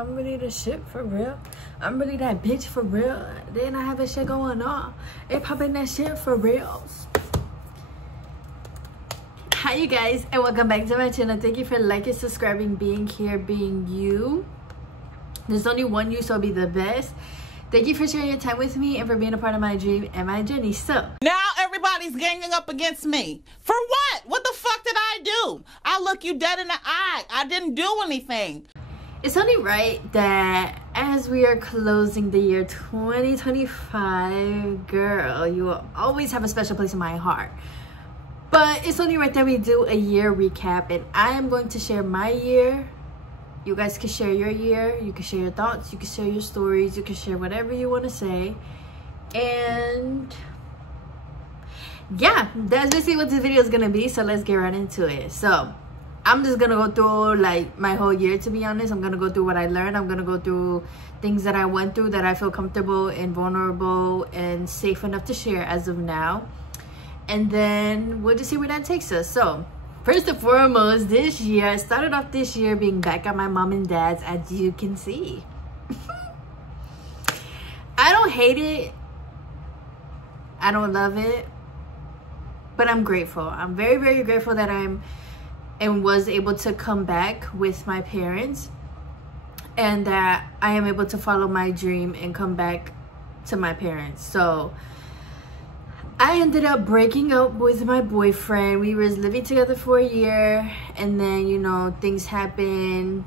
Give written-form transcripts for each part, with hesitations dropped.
I'm really the shit for real. I'm really that bitch for real. Then I have that shit going on. It popping that shit for real. Hi you guys, and welcome back to my channel. Thank you for liking, subscribing, being here, being you. There's only one you, so be the best. Thank you for sharing your time with me and for being a part of my dream and my journey. So now everybody's ganging up against me. For what? What the fuck did I do? I look you dead in the eye. I didn't do anything. it's only right that as we are closing the year 2025, girl, you will always have a special place in my heart. But it's only right that we do a year recap, and I am going to share my year. You guys can share your year, you can share your thoughts, you can share your stories, you can share whatever you want to say. And yeah, that's basically what this video is gonna be, so let's get right into it. So I'm just gonna go through like my whole year, to be honest. I'm gonna go through what I learned. I'm gonna go through things that I went through that I feel comfortable and vulnerable and safe enough to share as of now, and then we'll just see where that takes us. So first and foremost, this year, I started off this year being back at my mom and dad's, as you can see. I don't hate it. I don't love it. But I'm grateful. I'm very, very grateful that and was able to come back with my parents. And that I am able to follow my dream and come back to my parents. So I ended up breaking up with my boyfriend. We were living together for a year, and then, you know, things happen,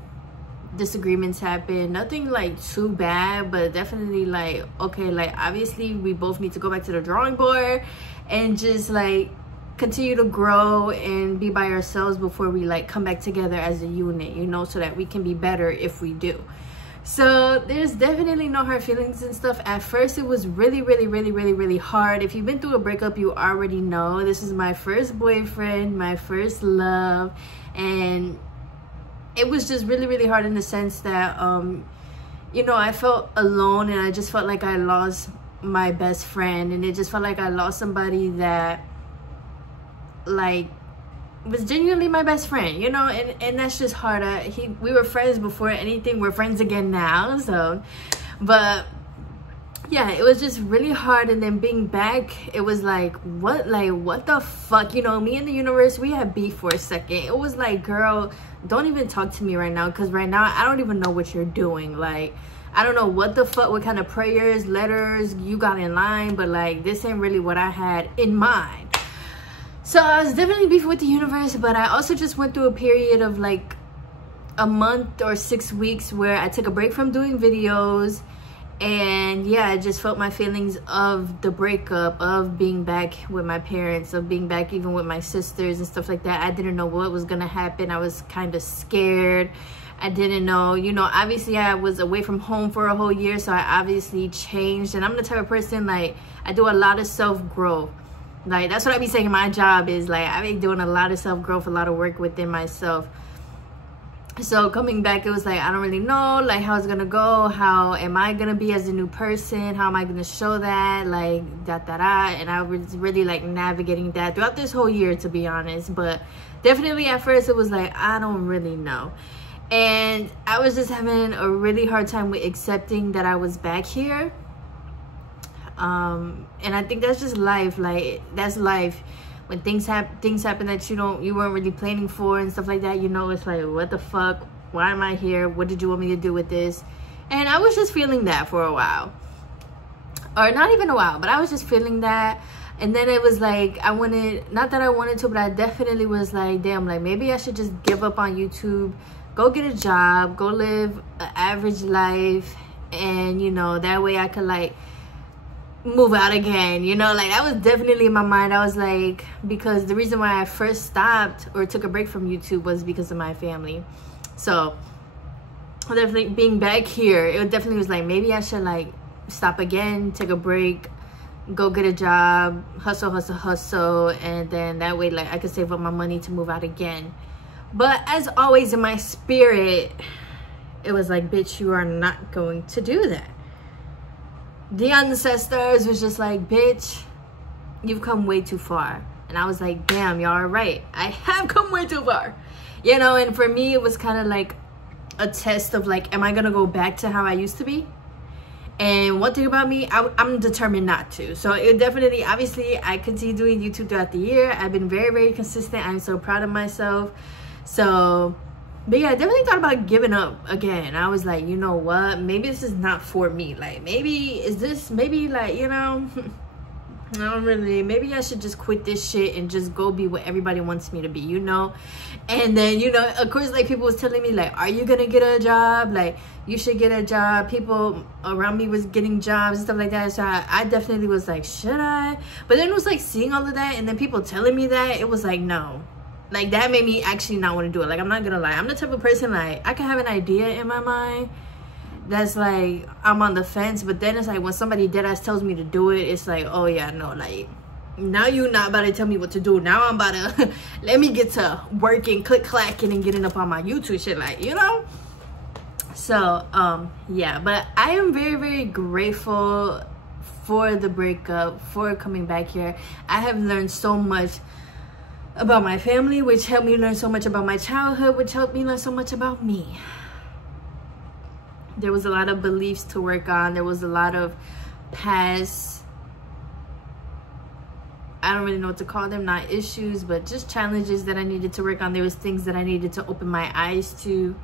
disagreements happen. Nothing like too bad, but definitely like, okay, like obviously we both need to go back to the drawing board and just like continue to grow and be by ourselves before we like come back together as a unit, you know, so that we can be better if we do. So there's definitely no hard feelings and stuff. At first it was really hard. If you've been through a breakup, you already know this is my first boyfriend, my first love, and it was just really hard in the sense that you know, I felt alone, and I just felt like I lost my best friend, and it just felt like I lost somebody that like was genuinely my best friend, you know, and that's just hard. We were friends before anything, we're friends again now, so, but yeah, it was just really hard. And then being back, it was like what the fuck, you know, me and the universe, we had beef for a second. It was like, girl, don't even talk to me right now, because right now I don't even know what you're doing. Like, I don't know what the fuck, what kind of prayers, letters you got in line, but like this ain't really what I had in mind. So I was definitely beefing with the universe, but I also just went through a period of like a month or 6 weeks where I took a break from doing videos. And yeah, I just felt my feelings of the breakup, of being back with my parents, of being back even with my sisters and stuff like that. I didn't know what was gonna happen. I was kind of scared. I didn't know, you know, obviously I was away from home for a whole year, so I obviously changed. And I'm the type of person, like, I do a lot of self-growth. Like, that's what I be saying my job is, like, I be doing a lot of self-growth, a lot of work within myself. So coming back, it was like, I don't really know, like, how it's gonna go. How am I gonna be as a new person? How am I gonna show that? Like, and I was really, like, navigating that throughout this whole year, to be honest. But definitely at first, it was like, I don't really know. And I was just having a really hard time with accepting that I was back here. And I think that's just life. Like, that's life. When things happen that you weren't really planning for and stuff like that, you know, it's like, what the fuck, why am I here, what did you want me to do with this? And I was just feeling that for a while, or not even a while, but I was just feeling that. And then it was like, not that I wanted to, but I definitely was like, damn, like, maybe I should just give up on YouTube, go get a job, go live an average life, and, you know, that way I could like move out again, you know. Like, that was definitely in my mind. I was like, because the reason why I first stopped or took a break from YouTube was because of my family. So definitely being back here, it definitely was like, maybe I should like stop again, take a break, go get a job, hustle, and then that way like I could save up my money to move out again. But as always, in my spirit, it was like, bitch, you are not going to do that. The ancestors was just like, bitch, you've come way too far. And I was like, damn, y'all are right, I have come way too far, you know. And for me, it was kind of like, a test of like, am I gonna go back to how I used to be? And one thing about me, I'm determined not to. So it definitely, obviously, I continue doing YouTube throughout the year. I've been very, very consistent. I'm so proud of myself. So, but yeah, I definitely thought about giving up again. I was like, you know what? Maybe this is not for me. Like, maybe, is this, maybe like, you know, I don't really, maybe I should just quit this shit and just go be what everybody wants me to be, you know? And then, you know, of course, like, people was telling me, like, are you gonna get a job? Like, you should get a job. People around me was getting jobs and stuff like that. So I definitely was like, should I? But then it was like seeing all of that and then people telling me that, it was like, no. Like, that made me actually not want to do it. Like, I'm not gonna lie. I'm the type of person, like, I can have an idea in my mind that's like, I'm on the fence. But then it's like, when somebody deadass tells me to do it, it's like, oh yeah, no, like, now you're not about to tell me what to do. Now I'm about to, let me get to working, click-clacking and getting up on my YouTube shit, like, you know? So, yeah, but I am very, very grateful for the breakup, for coming back here. I have learned so much about my family, which helped me learn so much about my childhood, which helped me learn so much about me. There was a lot of beliefs to work on. There was a lot of past, I don't really know what to call them, not issues, but just challenges that I needed to work on. There was things that I needed to open my eyes to.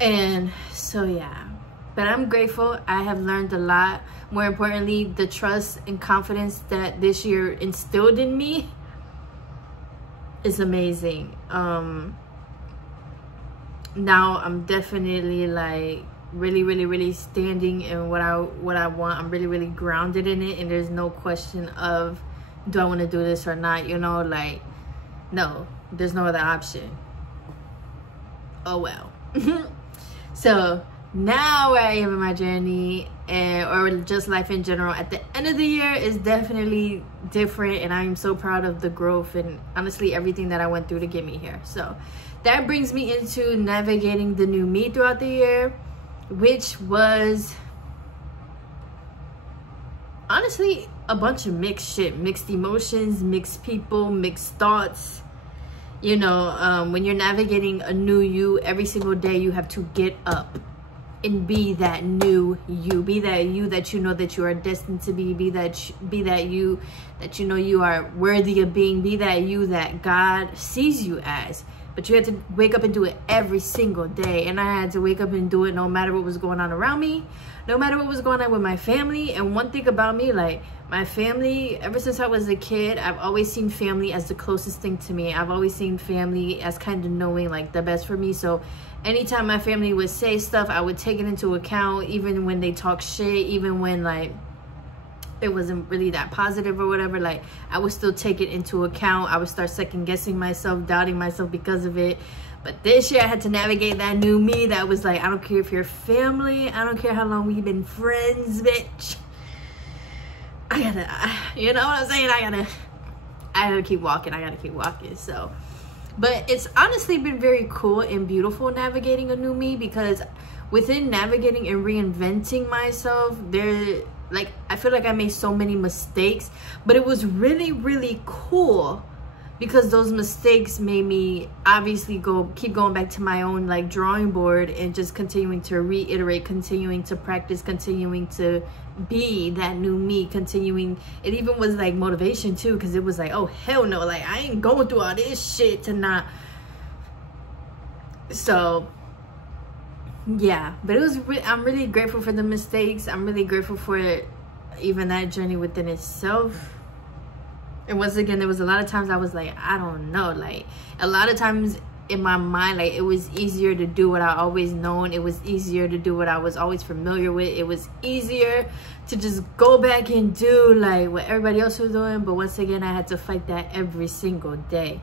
And so yeah, but I'm grateful. I have learned a lot. More importantly, the trust and confidence that this year instilled in me is amazing. Now I'm definitely like really standing in what I want. I'm really grounded in it, and there's no question of, do I want to do this or not, you know? Like, no, there's no other option. Oh well. So now where I am in my journey, or just life in general, at the end of the year is definitely different, and I'm so proud of the growth and honestly everything that I went through to get me here. So that brings me into navigating the new me throughout the year, which was honestly a bunch of mixed shit, mixed emotions, mixed people, mixed thoughts. You know, when you're navigating a new you, every single day you have to get up and be that new you. Be that you that you know that you are destined to be. Be that you that you know you are worthy of being. Be that you that God sees you as. But you had to wake up and do it every single day. And I had to wake up and do it no matter what was going on around me, no matter what was going on with my family. And one thing about me, like, my family, ever since I was a kid, I've always seen family as the closest thing to me. I've always seen family as kind of knowing, like, the best for me. So anytime my family would say stuff, I would take it into account, even when they talk shit, even when, like, it wasn't really that positive or whatever. Like, I would still take it into account. I would start second guessing myself, doubting myself because of it. But this year I had to navigate that new me that was like, I don't care if you're family, I don't care how long we've been friends, bitch. I gotta, you know what I'm saying? I gotta keep walking. I gotta keep walking. So, but it's honestly been very cool and beautiful navigating a new me, because within navigating and reinventing myself, like, I feel like I made so many mistakes, but it was really cool, because those mistakes made me obviously keep going back to my own, like, drawing board and just continuing to reiterate, continuing to practice, continuing to be that new me, continuing. It even was like motivation too, because it was like, oh hell no, like, I ain't going through all this shit to not. So yeah, but it was I'm really grateful for the mistakes. I'm really grateful for even that journey within itself. And once again, there was a lot of times I was like, I don't know, like, a lot of times in my mind, like, it was easier to do what I always known. It was easier to do what I was always familiar with. It was easier to just go back and do, like, what everybody else was doing. But once again, I had to fight that every single day.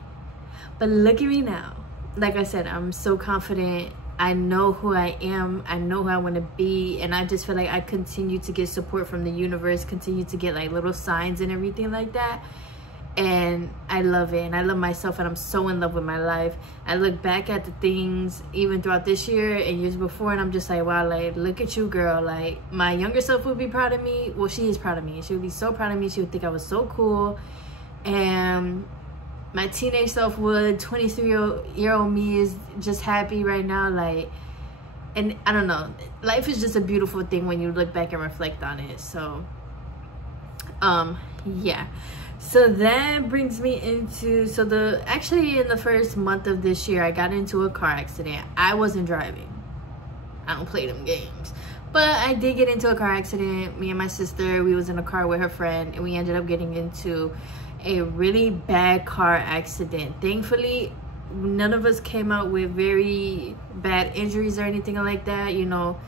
But look at me now. Like I said, I'm so confident. I know who I am. I know who I want to be. And I just feel like I continue to get support from the universe, continue to get, like, little signs and everything like that. And I love it, and I love myself, and I'm so in love with my life. I look back at the things even throughout this year and years before, and I'm just like, wow, like, look at you, girl. Like, my younger self would be proud of me. Well, she is proud of me. She would be so proud of me. She would think I was so cool. And my teenage self would. 23-year-old me is just happy right now, like, and I don't know, life is just a beautiful thing when you look back and reflect on it. So yeah, so that brings me into, so actually in the first month of this year I got into a car accident. I wasn't driving, I don't play them games, but I did get into a car accident. Me and my sister, we was in a car with her friend, and we ended up getting into a really bad car accident. Thankfully, none of us came out with very bad injuries or anything like that. You know,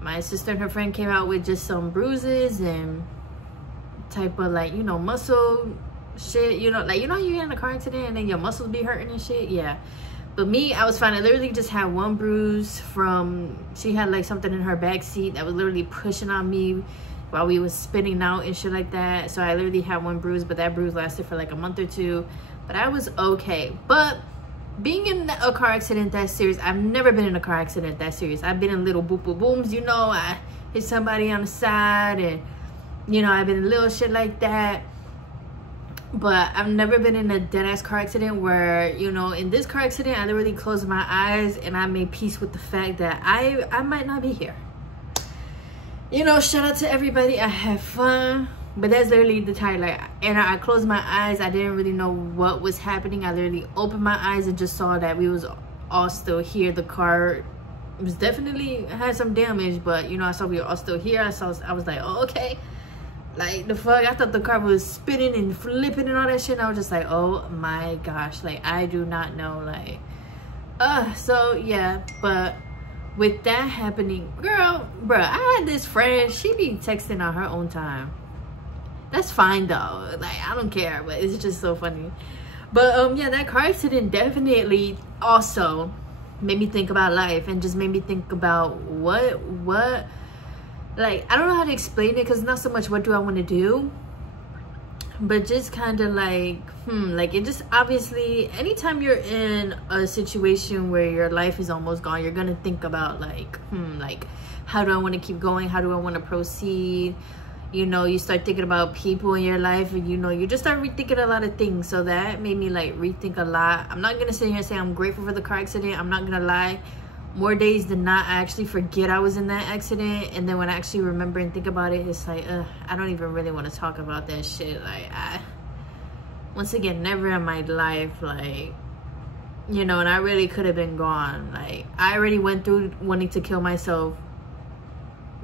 my sister and her friend came out with just some bruises and type of, like, you know, muscle shit. You know, like, you know, you get in a car accident and then your muscles be hurting and shit. Yeah. But me, I was fine. I literally just had one bruise from, she had like something in her back seat that was literally pushing on me while we was spinning out and shit like that. So I literally had one bruise, but that bruise lasted for like a month or two. But I was okay. But being in a car accident that serious, I've never been in a car accident that serious. I've been in little boop boop booms, you know, I hit somebody on the side, and you know, I've been in little shit like that. But I've never been in a dead-ass car accident where, you know, in this car accident, I literally closed my eyes and I made peace with the fact that I might not be here. You know, shout out to everybody. I had fun. But that's literally the time, like, and I closed my eyes. I didn't really know what was happening. I literally opened my eyes and just saw that we was all still here. The car was definitely had some damage, but, you know, I saw we were all still here. I was like, oh, okay. Like, the fuck, I thought the car was spinning and flipping and all that shit, and I was just like, oh my gosh, like, I do not know, like, so yeah. But with that happening, girl, bruh, I had this friend, she be texting on her own time. That's fine though, like, I don't care, but it's just so funny. But yeah, that car accident definitely also made me think about life, and just made me think about what like, I don't know how to explain it, because not so much what do I want to do, but just kind of like, like, it just, obviously, anytime you're in a situation where your life is almost gone, you're gonna think about like, like, how do I want to keep going, how do I want to proceed, you know, you start thinking about people in your life, and you know, you just start rethinking a lot of things. So that made me like rethink a lot. I'm not gonna sit here and say I'm grateful for the car accident. I'm not gonna lie, more days than not, I actually forget I was in that accident, and then when I actually remember and think about it, it's like, I don't even really want to talk about that shit. Like, once again, never in my life, like, you know, and I really could have been gone. Like, I already went through wanting to kill myself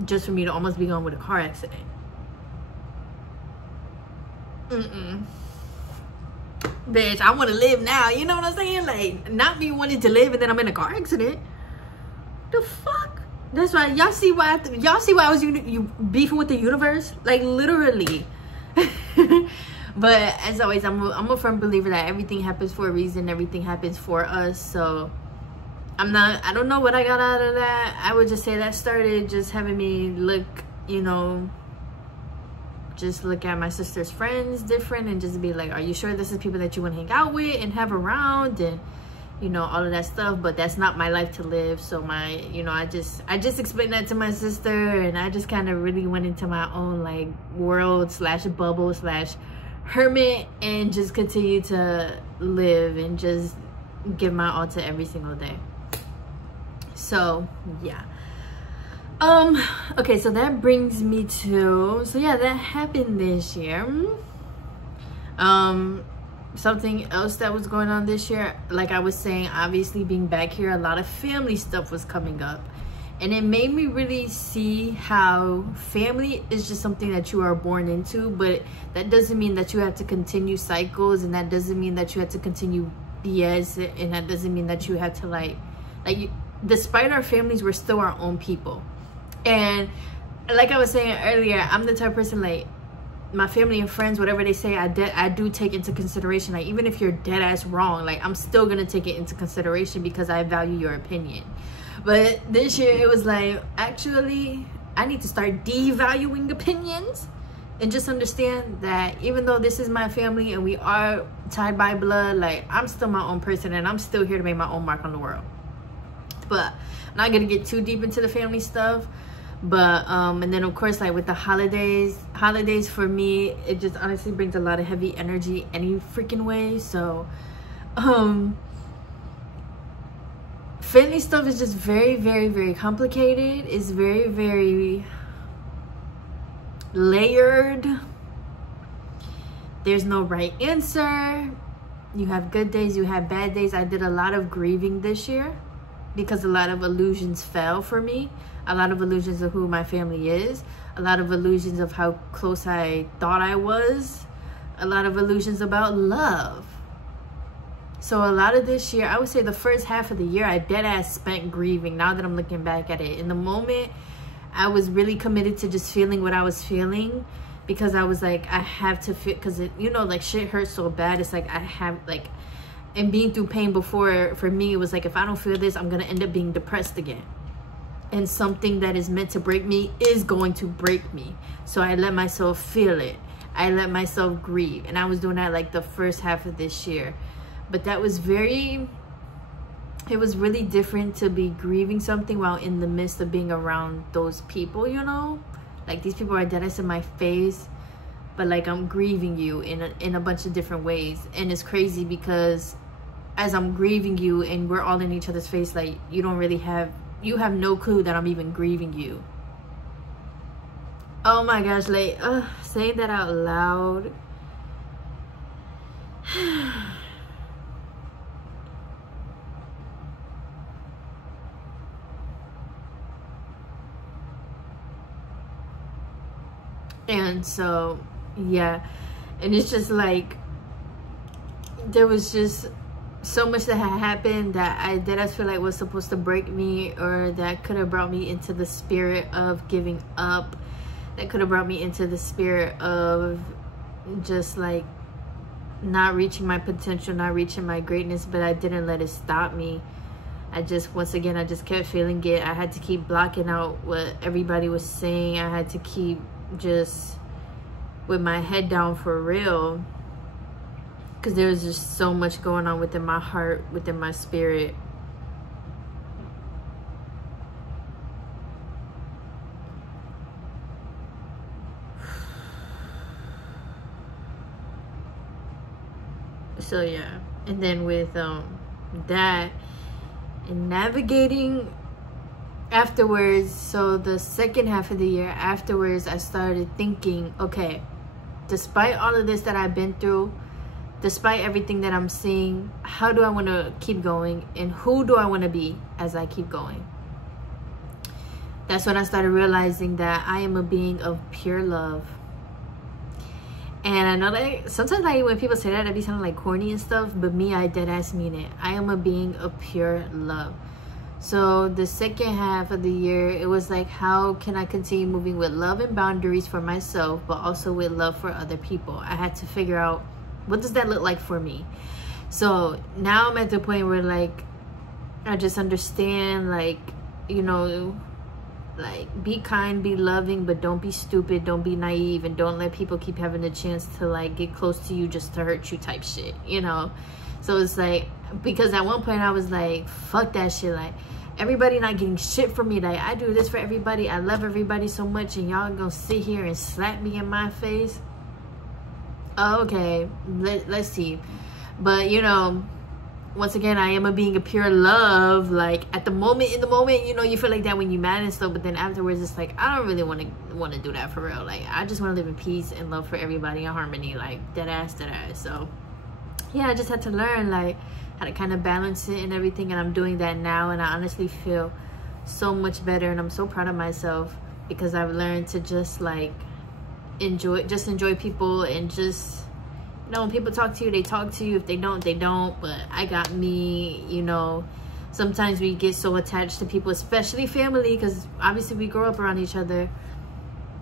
just for me to almost be gone with a car accident. Bitch, I want to live now, you know what I'm saying? Like, not me wanting to live and then I'm in a car accident. The fuck? That's why y'all see why I was you beefing with the universe, like, literally. But as always, I'm a firm believer that everything happens for a reason, everything happens for us. So I don't know what I got out of that. I would just say that started just having me look, you know, just look at my sister's friends different, and just be like, are you sure this is people that you want to hang out with and have around, and you know, all of that stuff. But that's not my life to live. So you know, I just explained that to my sister, and I just kind of really went into my own like world / bubble / hermit, and just continue to live and just give my all to every single day. So yeah. Okay, so that brings me to, so yeah, that happened this year. Something else that was going on this year, like I was saying, obviously being back here, a lot of family stuff was coming up, and it made me really see how family is just something that you are born into, but that doesn't mean that you have to continue cycles, and that doesn't mean that you have to continue BS, and that doesn't mean that you have to like despite our families, we're still our own people. And like I was saying earlier, I'm the type of person, like, my family and friends, whatever they say, I do take into consideration. Like, even if you're dead ass wrong, like, I'm still gonna take it into consideration because I value your opinion. But this year it was like, actually, I need to start devaluing opinions, and just understand that even though this is my family and we are tied by blood, like, I'm still my own person, and I'm still here to make my own mark on the world. But I'm not gonna get too deep into the family stuff. But and then of course, like with the holidays for me, it just honestly brings a lot of heavy energy any freaking way. So family stuff is just very, very, very complicated. It's very, very layered. There's no right answer. You have good days, you have bad days. I did a lot of grieving this year because a lot of illusions fell for me. A lot of illusions of who my family is. A lot of illusions of how close I thought I was. A lot of illusions about love. So a lot of this year, I would say the first half of the year, I dead ass spent grieving. Now that I'm looking back at it, in the moment, I was really committed to just feeling what I was feeling, because I was like, I have to feel, because you know, like shit hurts so bad. It's like I have like, and being through pain before, for me, it was like, if I don't feel this, I'm gonna end up being depressed again. And something that is meant to break me is going to break me. So I let myself feel it. I let myself grieve, and I was doing that like the first half of this year. But that was it was really different to be grieving something while in the midst of being around those people, you know? Like, these people are dead ass in my face, but like, I'm grieving you in a bunch of different ways. And it's crazy because as I'm grieving you and we're all in each other's face, like, you have no clue that I'm even grieving you. Oh my gosh, like, saying that out loud. And so, yeah, and it's just like, there was just so much that had happened that I feel like was supposed to break me, or that could have brought me into the spirit of giving up, that could have brought me into the spirit of just like not reaching my potential, not reaching my greatness. But I didn't let it stop me. I just kept feeling it. I had to keep blocking out what everybody was saying. I had to keep just with my head down for real, because there was just so much going on within my heart, within my spirit. So yeah, and then with that and navigating afterwards, so the second half of the year afterwards, I started thinking, okay, despite all of this that I've been through, despite everything that I'm seeing, how do I want to keep going, and who do I want to be as I keep going? That's when I started realizing that I am a being of pure love. And I know that sometimes, like, when people say that, it be sounding like corny and stuff, but me, I dead ass mean it. I am a being of pure love. So the second half of the year, it was like, how can I continue moving with love and boundaries for myself, but also with love for other people? I had to figure out, what does that look like for me? So now I'm at the point where, like, I just understand, like, you know, like, be kind, be loving, but don't be stupid, don't be naive, and don't let people keep having a chance to, like, get close to you just to hurt you type shit, you know? So it's like, because at one point I was like, fuck that shit, like, everybody not getting shit from me, like, I do this for everybody, I love everybody so much, and y'all gonna sit here and slap me in my face? Oh, okay, let's see. But, you know, once again, I am a being of pure love. Like, in the moment, you know, you feel like that when you mad and stuff, but then afterwards it's like, I don't really want to do that for real. Like, I just want to live in peace and love for everybody in harmony, like, dead ass. So yeah, I just had to learn, like, how to kind of balance it and everything, and I'm doing that now, and I honestly feel so much better, and I'm so proud of myself because I've learned to just, like, enjoy people, and just, you know, when people talk to you, they talk to you. If they don't, they don't. But I got me, you know. Sometimes we get so attached to people, especially family, because obviously we grow up around each other.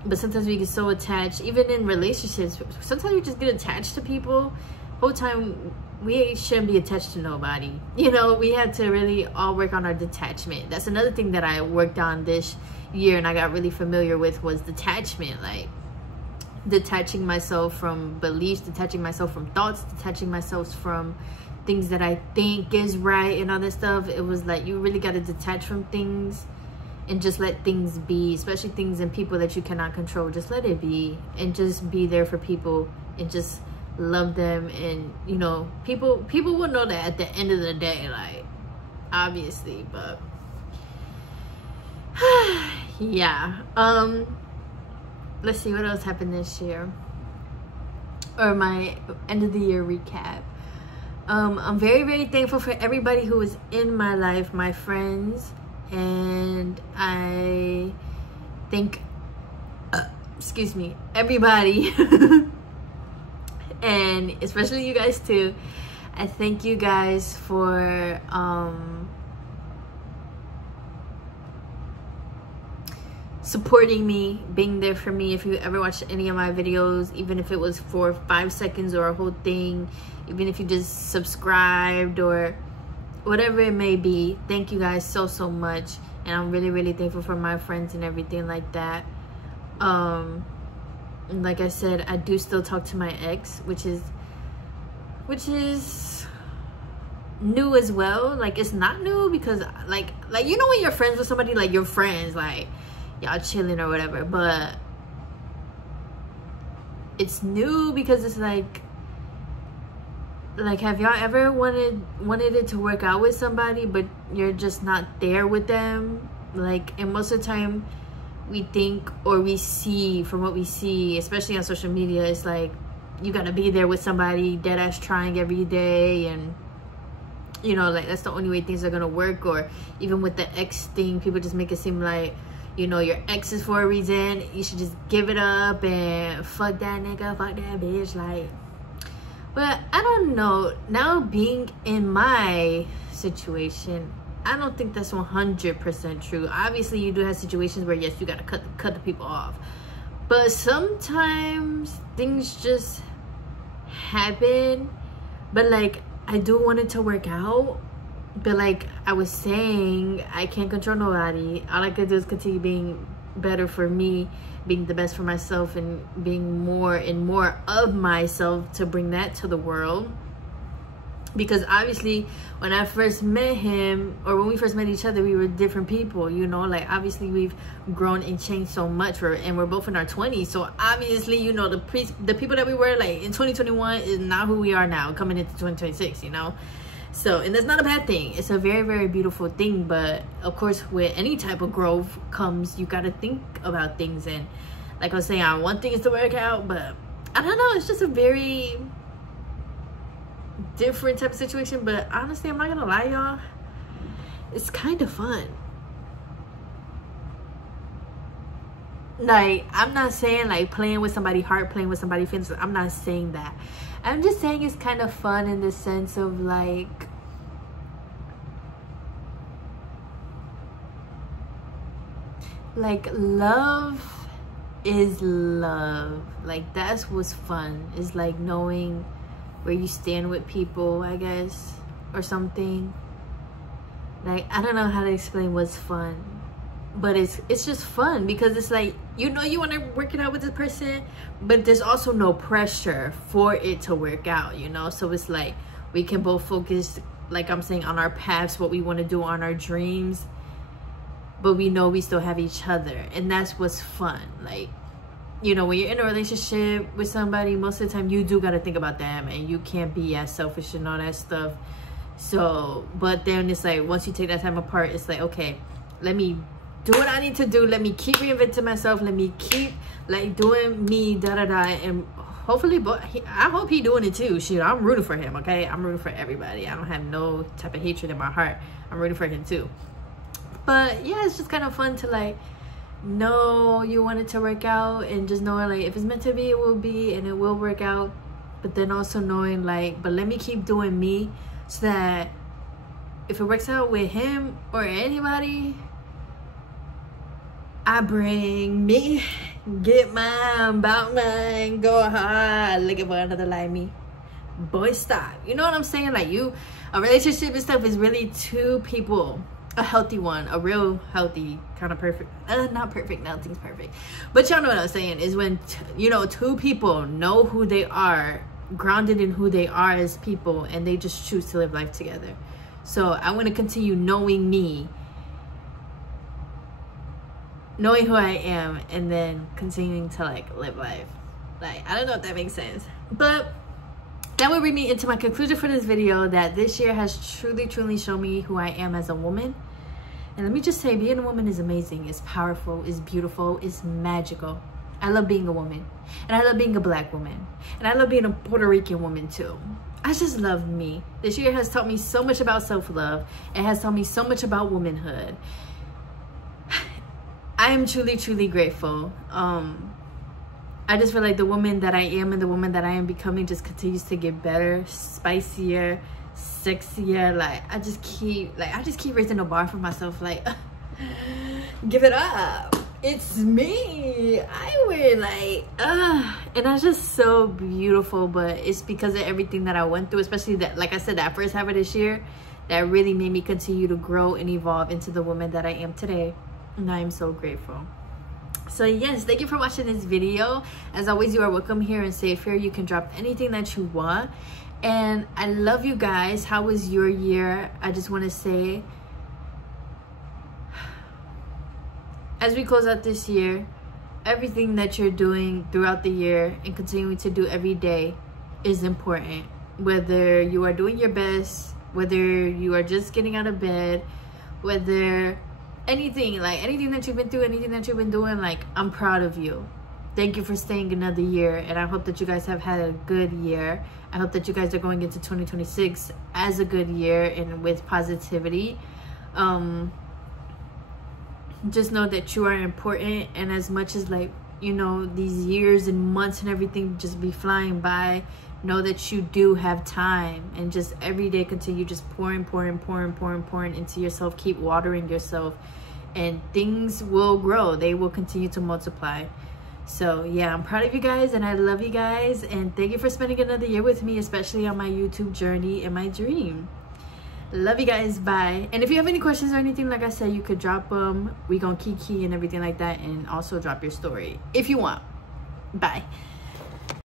But sometimes we get so attached, even in relationships. Sometimes we just get attached to people. Whole time, we shouldn't be attached to nobody. You know, we had to really all work on our detachment. That's another thing that I worked on this year, and I got really familiar with, was detachment. Like, detaching myself from beliefs, detaching myself from thoughts, detaching myself from things that I think is right and all that stuff. It was like, you really got to detach from things and just let things be, especially things and people that you cannot control. Just let it be, and just be there for people, and just love them. And you know, people will know that at the end of the day, like, obviously. But yeah, let's see what else happened this year, or my end of the year recap. I'm very, very thankful for everybody who was in my life, my friends, and I thank excuse me, everybody and especially you guys too. I thank you guys for supporting me, being there for me. If you ever watched any of my videos, even if it was for 5 seconds or a whole thing, even if you just subscribed or whatever it may be, thank you guys so much. And I'm really, really thankful for my friends and everything like that. And like I said, I do still talk to my ex, which is new as well. Like, it's not new because like you know, when you're friends with somebody, like, you're friends, like y'all chilling or whatever, but it's new because it's like have y'all ever wanted it to work out with somebody, but you're just not there with them? Like, and most of the time we think, or we see, from what we see, especially on social media, it's like you gotta be there with somebody, dead ass trying every day, and you know, like, that's the only way things are gonna work. Or even with the ex thing, people just make it seem like, you know, your ex is for a reason, you should just give it up and fuck that nigga, fuck that bitch, like. But I don't know, now being in my situation, I don't think that's 100% true. Obviously, you do have situations where, yes, you gotta cut the people off, but sometimes things just happen. But like, I do want it to work out, but like I was saying, I can't control nobody. All I could do is continue being better for me, being the best for myself, and being more and more of myself to bring that to the world. Because obviously when I first met him, or when we first met each other, we were different people, you know. Like, obviously we've grown and changed so much, and we're both in our 20s, so obviously, you know, the people that we were like in 2021 is not who we are now coming into 2026, you know. So, and that's not a bad thing, it's a very, very beautiful thing. But of course, with any type of growth comes, you got to think about things. And like I was saying, I want things to work out, but I don't know, it's just a very different type of situation. But honestly, I'm not gonna lie, y'all, it's kind of fun. Like, I'm not saying like playing with somebody's heart, playing with somebody's feelings, I'm not saying that. I'm just saying it's kind of fun in the sense of like, love is love. Like, that's what's fun, is like knowing where you stand with people, I guess, or something. Like, I don't know how to explain what's fun, but it's just fun because it's like, you know, you want to work it out with this person, but there's also no pressure for it to work out, you know. So it's like we can both focus, like I'm saying, on our paths, what we want to do, on our dreams, but we know we still have each other, and that's what's fun. Like, you know, when you're in a relationship with somebody, most of the time you do got to think about them, and you can't be as selfish and all that stuff. So, but then it's like, once you take that time apart, it's like, okay, let me do what I need to do, let me keep reinventing myself, let me keep like doing me, and hopefully, but I hope he doing it too. Shit, I'm rooting for him, okay? I'm rooting for everybody. I don't have no type of hatred in my heart. I'm rooting for him too. But yeah, it's just kind of fun to like know you want it to work out, and just knowing like, if it's meant to be, it will be, and it will work out. But then also knowing like, but let me keep doing me, so that if it works out with him or anybody, I bring me, get mine, bout mine, go hard, looking for another like me. Boy, stop. You know what I'm saying? Like, a relationship and stuff is really two people, a healthy one, a real healthy, kind of perfect, not perfect, nothing's perfect, but y'all know what I'm saying, is when you know, two people know who they are, grounded in who they are as people, and they just choose to live life together. So I want to continue knowing me knowing who I am and then continuing to like live life. Like, I don't know if that makes sense, but that would bring me into my conclusion for this video, that this year has truly shown me who I am as a woman. And let me just say, being a woman is amazing, it's powerful, it's beautiful, it's magical. I love being a woman, and I love being a black woman, and I love being a Puerto Rican woman too. I just love me. This year has taught me so much about self-love. It has taught me so much about womanhood. I am truly grateful. I just feel like the woman that I am and the woman that I am becoming just continues to get better, spicier, sexier. Like, I just keep raising the bar for myself. Like, give it up. It's me. I win. Like, and that's just so beautiful. But it's because of everything that I went through, especially that, like I said, that first half of this year, that really made me continue to grow and evolve into the woman that I am today. And I am so grateful. So yes, thank you for watching this video. As always, you are welcome here and safe here. You can drop anything that you want. And I love you guys. How was your year? I just want to say, as we close out this year, everything that you're doing throughout the year and continuing to do every day is important. Whether you are doing your best, whether you are just getting out of bed, whether anything, like anything that you've been through, anything that you've been doing, like, I'm proud of you. Thank you for staying another year, and I hope that you guys have had a good year. I hope that you guys are going into 2026 as a good year and with positivity. Just know that you are important, and as much as, like, you know, these years and months and everything just be flying by, know that you do have time, and just every day continue just pouring into yourself. Keep watering yourself, and things will grow. They will continue to multiply. So yeah, I'm proud of you guys, and I love you guys, and thank you for spending another year with me, especially on my YouTube journey and my dream. Love you guys. Bye. And if you have any questions or anything, like I said, you could drop them. We gonna kiki and everything like that, and also drop your story if you want. Bye.